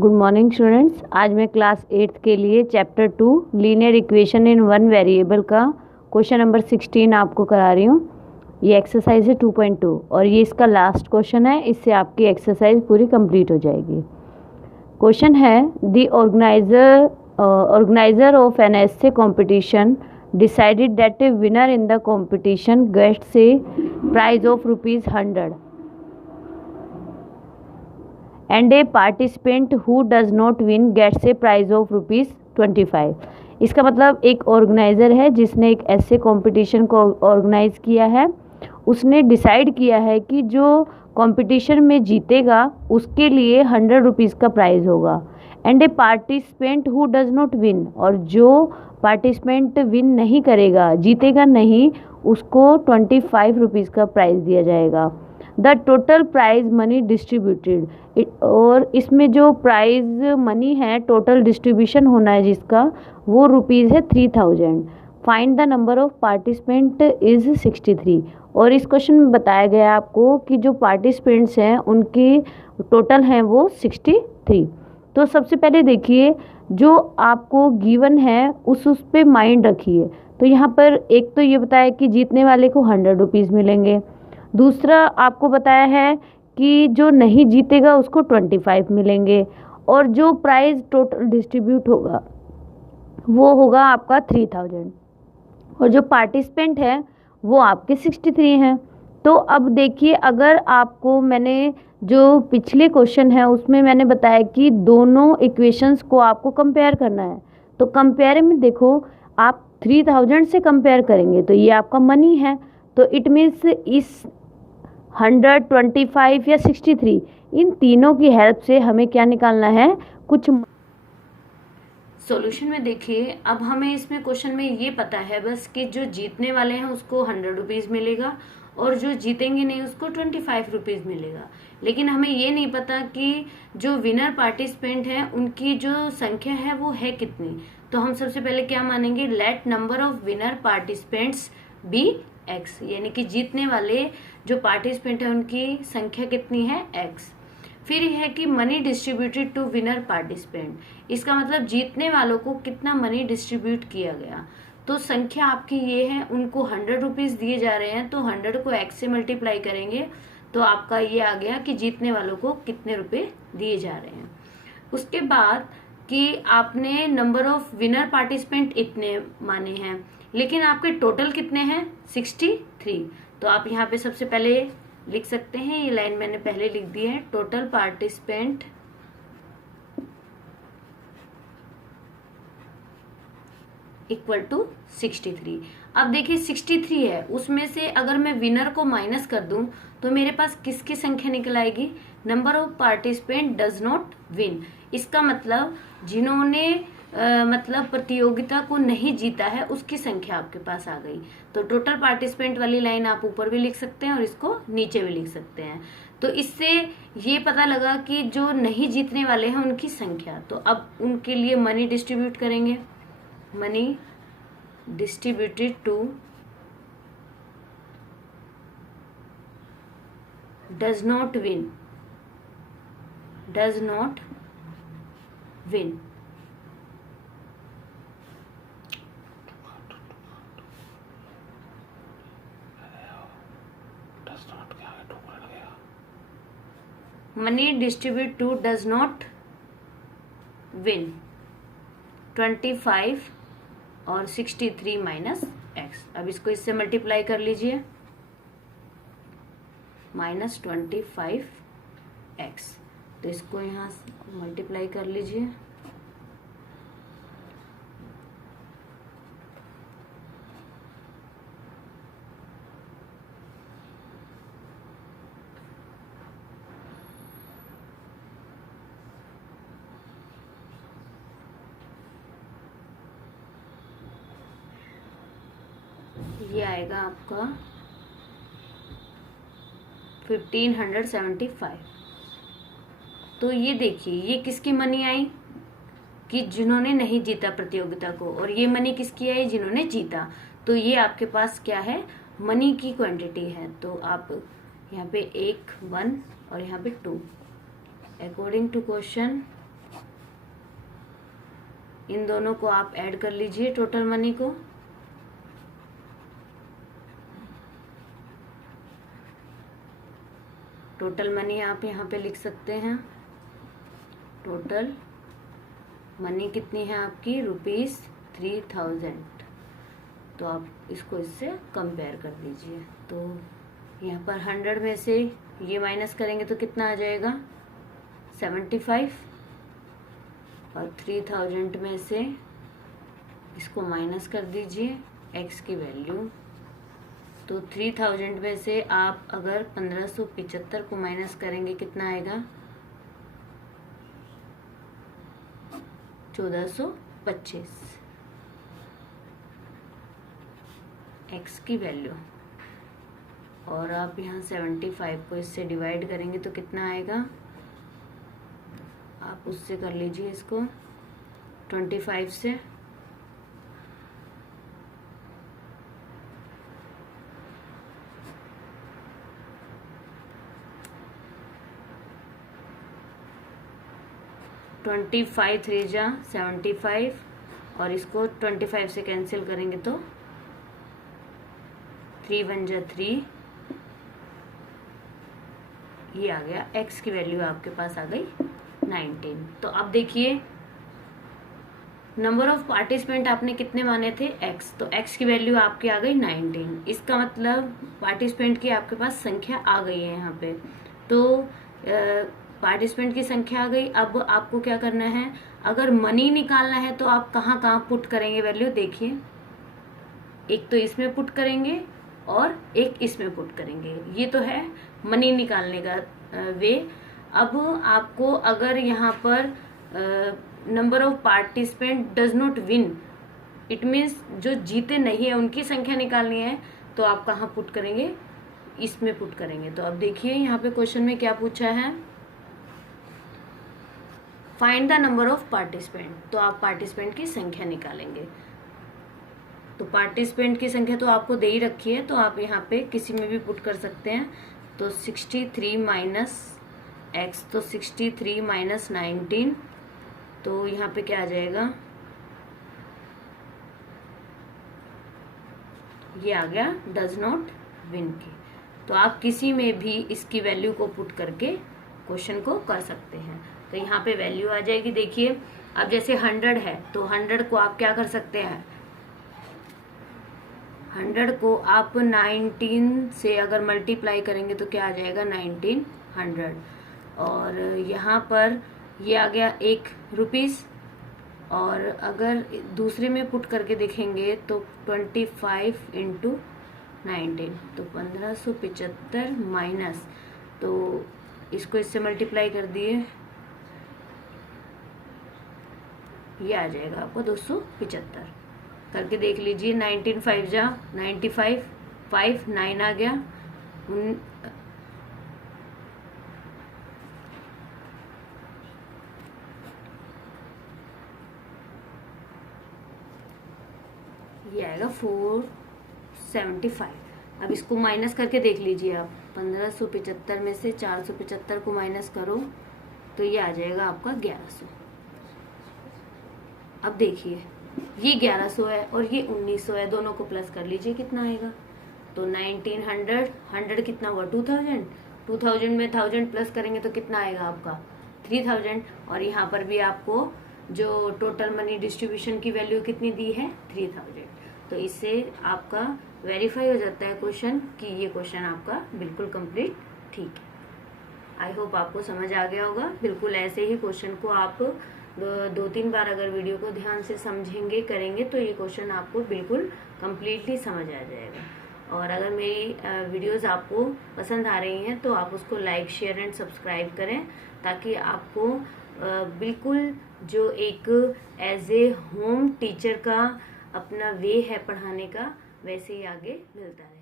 Good morning students. आज मैं class 8th के लिए chapter 2 linear equation in one variable का क्वेश्चन नंबर 16 आपको करा रही हूँ। ये एक्सरसाइज है 2.2 और ये इसका लास्ट क्वेश्चन है। इससे आपकी एक्सरसाइज पूरी कंप्लीट हो जाएगी। क्वेश्चन है the organiser of an essay competition decided that a winner in the competition gets a prize of ₹100 and a participant who does not win gets a prize of ₹25। इसका मतलब एक organiser है जिसने एक ऐसे कंपटीशन को organise किया है। उसने डिसाइड किया है कि जो कंपटीशन में जीतेगा उसके लिए ₹100 का प्राइज़ होगा। And A participant who does not win, और जो पार्टिसिपेंट विन नहीं करेगा, जीतेगा नहीं, उसको ₹25 का प्राइज़ दिया जाएगा। The total prize money distributed, और इसमें जो प्राइज मनी है, टोटल डिस्ट्रीब्यूशन होना है जिसका, वो रुपीज़ है 3000। Find the number of participant is 63। और इस क्वेश्चन में बताया गया आपको कि जो पार्टिसिपेंट्स हैं उनकी टोटल हैं वो 63। तो सबसे पहले देखिए, जो आपको गिवन है उस पे माइंड रखिए। तो यहाँ पर एक तो ये बताया कि जीतने वाले को ₹100 मिलेंगे। दूसरा आपको बताया है कि जो नहीं जीतेगा उसको 25 मिलेंगे, और जो प्राइज़ टोटल डिस्ट्रीब्यूट होगा वो होगा आपका 3000, और जो पार्टिसिपेंट है वो आपके 63 हैं। तो अब देखिए, अगर आपको मैंने जो पिछले क्वेश्चन है उसमें मैंने बताया कि दोनों इक्वेशंस को आपको कंपेयर करना है। तो कंपेयर में देखो, आप 3000 से कंपेयर करेंगे तो ये आपका मनी है। तो इट मीन्स इस 100, 25 या 63, इन तीनों की हेल्प से हमें क्या निकालना है, कुछ सॉल्यूशन में देखिए। अब हमें इसमें क्वेश्चन में ये पता है बस कि जो जीतने वाले हैं उसको ₹100 मिलेगा और जो जीतेंगे नहीं उसको ₹25 मिलेगा। लेकिन हमें ये नहीं पता कि जो विनर पार्टिसिपेंट हैं उनकी जो संख्या है वो है कितनी। तो हम सबसे पहले क्या मानेंगे, let number of winner participants be x, यानी कि जीतने वाले जो पार्टिसिपेंट है उनकी संख्या कितनी है, x। फिर यह है कि money distributed to winner participant, इसका मतलब जीतने वालों को कितना मनी डिस्ट्रीब्यूट किया गया। तो संख्या आपकी ये है, उनको ₹100 दिए जा रहे हैं, तो 100 को x से मल्टीप्लाई करेंगे तो आपका ये आ गया कि जीतने वालों को कितने रुपए दिए जा रहे हैं। उसके बाद कि आपने नंबर ऑफ विनर पार्टिसिपेंट इतने माने हैं, लेकिन आपके टोटल कितने हैं, 63। तो आप यहाँ पे सबसे पहले लिख सकते हैं, ये लाइन मैंने पहले लिख दी है, टोटल पार्टिसिपेंट इक्वल टू 63। अब देखिए 63 है, उसमें से अगर मैं विनर को माइनस कर दूं तो मेरे पास किसकी संख्या निकल आएगी, number of participant does not win. इसका मतलब जिन्होंने मतलब प्रतियोगिता को नहीं जीता है उसकी संख्या आपके पास आ गई। तो टोटल पार्टिसिपेंट वाली लाइन आप ऊपर भी लिख सकते हैं और इसको नीचे भी लिख सकते हैं। तो इससे ये पता लगा कि जो नहीं जीतने वाले हैं उनकी संख्या। तो अब उनके लिए मनी डिस्ट्रीब्यूट करेंगे, money distributed to does not win, does not win. Money distribute to does not win 25 और 63 माइनस x। अब इसको इससे मल्टीप्लाई कर लीजिए, -25x। तो इसको यहाँ मल्टीप्लाई कर लीजिए, ये आएगा आपका 1575। तो ये देखिए, ये किसकी मनी आई, कि जिन्होंने नहीं जीता प्रतियोगिता को, और ये मनी किसकी आई, जिन्होंने जीता। तो ये आपके पास क्या है, मनी की क्वांटिटी है। तो आप यहाँ पे 1 और यहाँ पे 2 अकॉर्डिंग टू क्वेश्चन इन दोनों को आप ऐड कर लीजिए टोटल मनी को। टोटल मनी आप यहाँ पे लिख सकते हैं। टोटल मनी कितनी है आपकी? ₹3000। तो आप इसको इससे कंपेयर कर दीजिए। तो यहाँ पर 100 में से ये माइनस करेंगे तो कितना आ जाएगा? 75। और 3000 में से इसको माइनस कर दीजिए x की वैल्यू। तो 3000 में से आप अगर 1575 को माइनस करेंगे कितना आएगा? 1425 x की वैल्यू। और आप यहाँ 75 को इससे डिवाइड करेंगे तो कितना आएगा? आप उससे कर लीजिए इसको 25 से। ट्वेंटी 3 जा 75 और इसको 25 से कैंसिल करेंगे तो 3 1 जा 3। ये आ गया x की वैल्यू आपके पास आ गई 19। तो अब देखिए नंबर ऑफ पार्टिसिपेंट आपने कितने माने थे? x। तो x की वैल्यू आपकी आ गई 19। इसका मतलब पार्टिसिपेंट की आपके पास संख्या आ गई है यहाँ पे। तो पार्टिसिपेंट की संख्या आ गई। अब आपको क्या करना है? अगर मनी निकालना है तो आप कहाँ कहाँ पुट करेंगे वैल्यू? देखिए, एक तो इसमें पुट करेंगे और एक इसमें पुट करेंगे। ये तो है मनी निकालने का वे। अब आपको अगर यहाँ पर number of participant does not win, it means जो जीते नहीं है उनकी संख्या निकालनी है, तो आप कहाँ पुट करेंगे? इसमें पुट करेंगे। तो अब देखिए यहाँ पे क्वेश्चन में क्या पूछा है? Find the number of participant. तो आप पार्टिसिपेंट की संख्या निकालेंगे। तो पार्टिसिपेंट की संख्या तो आपको दे ही रखी है, तो आप यहाँ पे किसी में भी पुट कर सकते हैं। तो 63 माइनस x, तो 63 माइनस 19, तो यहाँ पे क्या आ जाएगा? ये आ गया डज नॉट विन की। तो आप किसी में भी इसकी वैल्यू को पुट करके क्वेश्चन को कर सकते हैं। तो यहाँ पे वैल्यू आ जाएगी। देखिए, अब जैसे 100 है तो 100 को आप क्या कर सकते हैं? 100 को आप 19 से अगर मल्टीप्लाई करेंगे तो क्या आ जाएगा? 1900। और यहाँ पर ये आ गया ₹1। और अगर दूसरे में पुट करके देखेंगे तो 25 इंटू 19, तो 1575 माइनस, तो इसको इससे मल्टीप्लाई कर दिए, ये आ जाएगा आपको 275। करके देख लीजिए। 19 5 जा 95, 5 9 आ गया। ये आएगा 475। अब इसको माइनस करके देख लीजिए आप। 1575 में से 475 को माइनस करो तो ये आ जाएगा आपका 1100। अब देखिए, ये 1100 है और ये 1900 है, दोनों को प्लस कर लीजिए, कितना आएगा? तो 1900, 100 कितना हुआ? 2000। 2000 में 1000 प्लस करेंगे तो कितना आएगा आपका? 3000। और यहाँ पर भी आपको जो टोटल मनी डिस्ट्रीब्यूशन की वैल्यू कितनी दी है? 3000। तो इससे आपका वेरीफाई हो जाता है क्वेश्चन कि ये क्वेश्चन आपका बिल्कुल कंप्लीट ठीक है। आई होप आपको समझ आ गया होगा। बिल्कुल ऐसे ही क्वेश्चन को आप 2-3 बार अगर वीडियो को ध्यान से समझेंगे, करेंगे, तो ये क्वेश्चन आपको बिल्कुल कम्प्लीटली समझ आ जाएगा। और अगर मेरी वीडियोस आपको पसंद आ रही हैं तो आप उसको लाइक, शेयर एंड सब्सक्राइब करें, ताकि आपको बिल्कुल जो एक एज ए होम टीचर का अपना वे है पढ़ाने का, वैसे ही आगे मिलता रहे।